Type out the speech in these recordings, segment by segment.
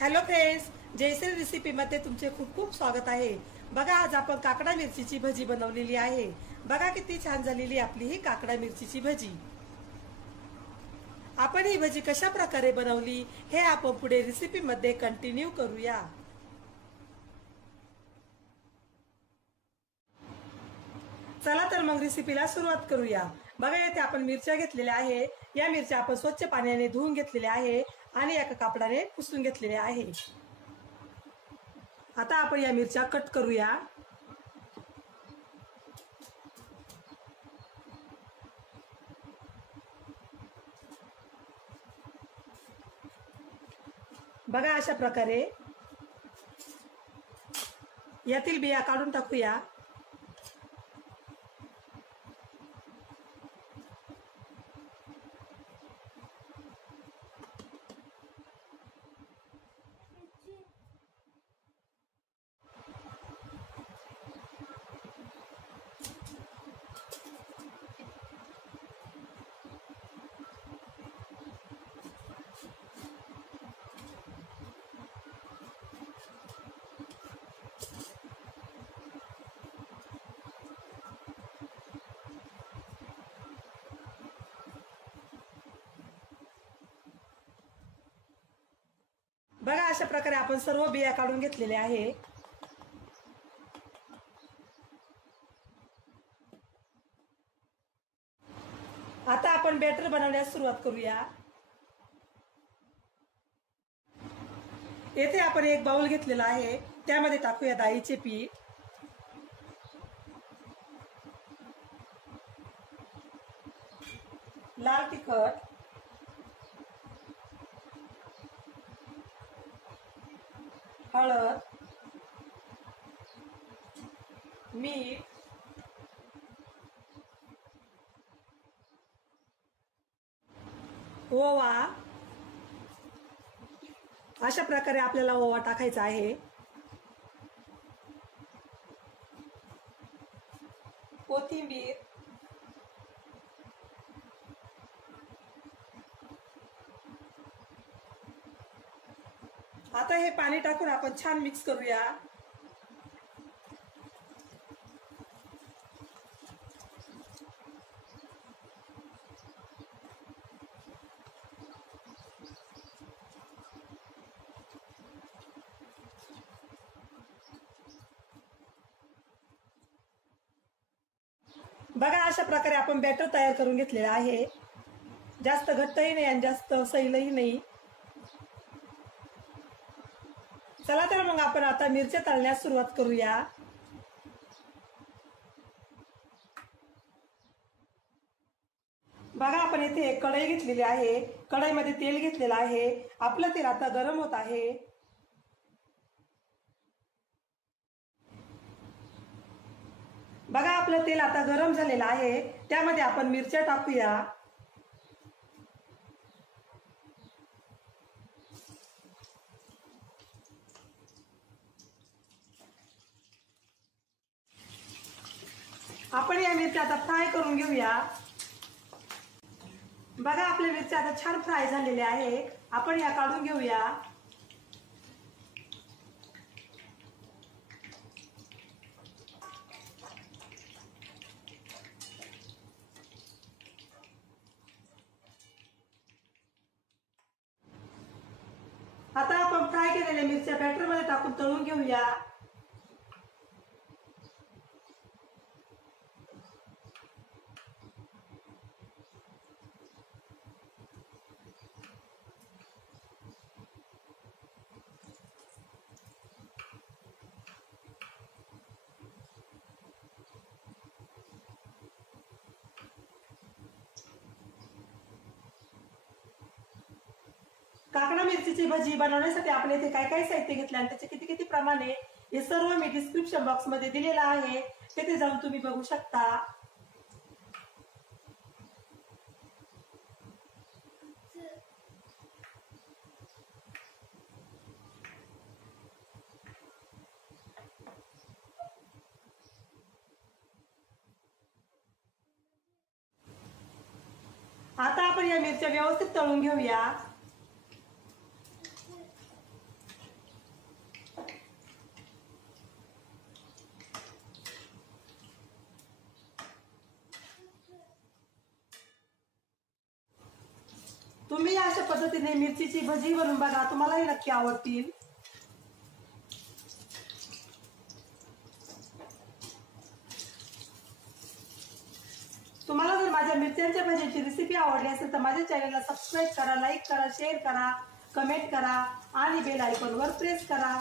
Hello friends, Jayashree रेसिपीमध्ये तुमचे खूप खूप स्वागत आहे. बघा, आज आपण काकडा मिरचीची भजी बनवलेली आहे. बघा किती छान झालेली आपली ही काकडा मिरचीची भजी. आपण ही भजी कशा प्रकारे बनवली हे आपण पुढे रेसिपीमध्ये कंटिन्यू करूया. चला तर मग रेसिपीला सुरुवात करूया. बघा, येथे आपण मिरच्या घेतलेल्या आहे. या मिरच्या आपण स्वच्छ पाण्याने धुवून घेतलेल्या आहे आणि एका कापडाने पुसून घेतलेल्या आहे. आता आपण या मिरच्या कट करूया. बघा, अशा प्रकारे यातील बिया काढून टाकूया. बघा, अशा प्रकारे आपण सर्व बिया काढून घेतलेल्या आहे. आता आपण बॅटर बनवण्यास सुरुवात करूया. येथे आपण एक बाउल घेतलेला आहे. त्यामध्ये टाकूया डाळीचे पीठ, लाल तिखट, हळद, मीठ, ओवा. अशा प्रकारे आपल्याला ओवा टाकायचा आहे. कोथिंबीर, आता हे पाणी टाकून आपण छान मिक्स करूया. बघा, अशा प्रकारे आपण बॅटर तयार करून घेतलेला आहे. जास्त घट्टही नाही आणि जास्त सैलही नाही. चला तर मग आपण आता मिरच्या तळण्यास सुरुवात करूया. बघा, आपण इथे एक कढई घेतलेली आहे. कढईमध्ये तेल घेतलेलं आहे. आपलं तेल आता गरम होत आहे. बघा, आपलं तेल आता गरम झालेलं आहे. त्यामध्ये आपण मिरच्या टाकूया. आपण या मिरच्या आता फ्राय करून घेऊया. बघा, आपल्या मिरच्या आता छान फ्राय झालेल्या आहे. आपण या काढून घेऊया. आता आपण फ्राय केलेल्या मिरच्या बॅटर मध्ये टाकून तळून घेऊया. काकडा मिरचीची भजी बनवण्यासाठी आपण इथे काय काय साहित्य घेतले आणि त्याचे किती किती प्रमाण आहे हे सर्व मी डिस्क्रिप्शन बॉक्स मध्ये दिलेलं आहे. तिथे जाऊन तुम्ही बघू शकता. आता आपण या मिरच्या व्यवस्थित तळून घेऊया. तुम्ही अशा पद्धतीने मिरचीची भजी बनवून बघा, तुम्हालाही नक्की आवडतील. तुम्हाला जर माझ्या मिरच्यांच्या भजीची रेसिपी आवडली असेल तर माझ्या चॅनलला सबस्क्राईब करा, लाईक करा, शेअर करा, कमेंट करा आणि बेल आयकॉनवर प्रेस करा.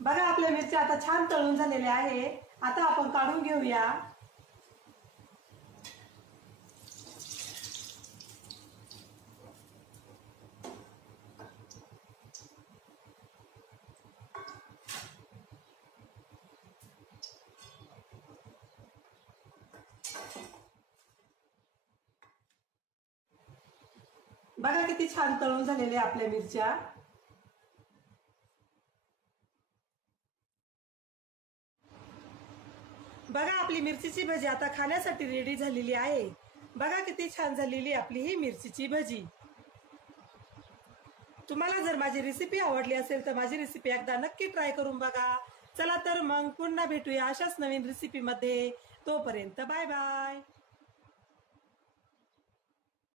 बघा आपल्या मिरच्या आता छान तळून झालेल्या आहे. आता आपण काढून घेऊया. बघा किती छान तळून झालेल्या आपल्या मिरच्या. बघा आपली मिरचीची भजी आता खाण्यासाठी रेडी झालेली आहे. बघा किती छान झालेली आपली ही मिरचीची भजी. तुम्हाला जर माझी रेसिपी आवडली असेल तर माझी रेसिपी एकदा नक्की ट्राय करून बघा. चला तर मग पुन्हा भेटूया अशाच नवीन रेसिपी मध्ये. तोपर्यंत बाय बाय.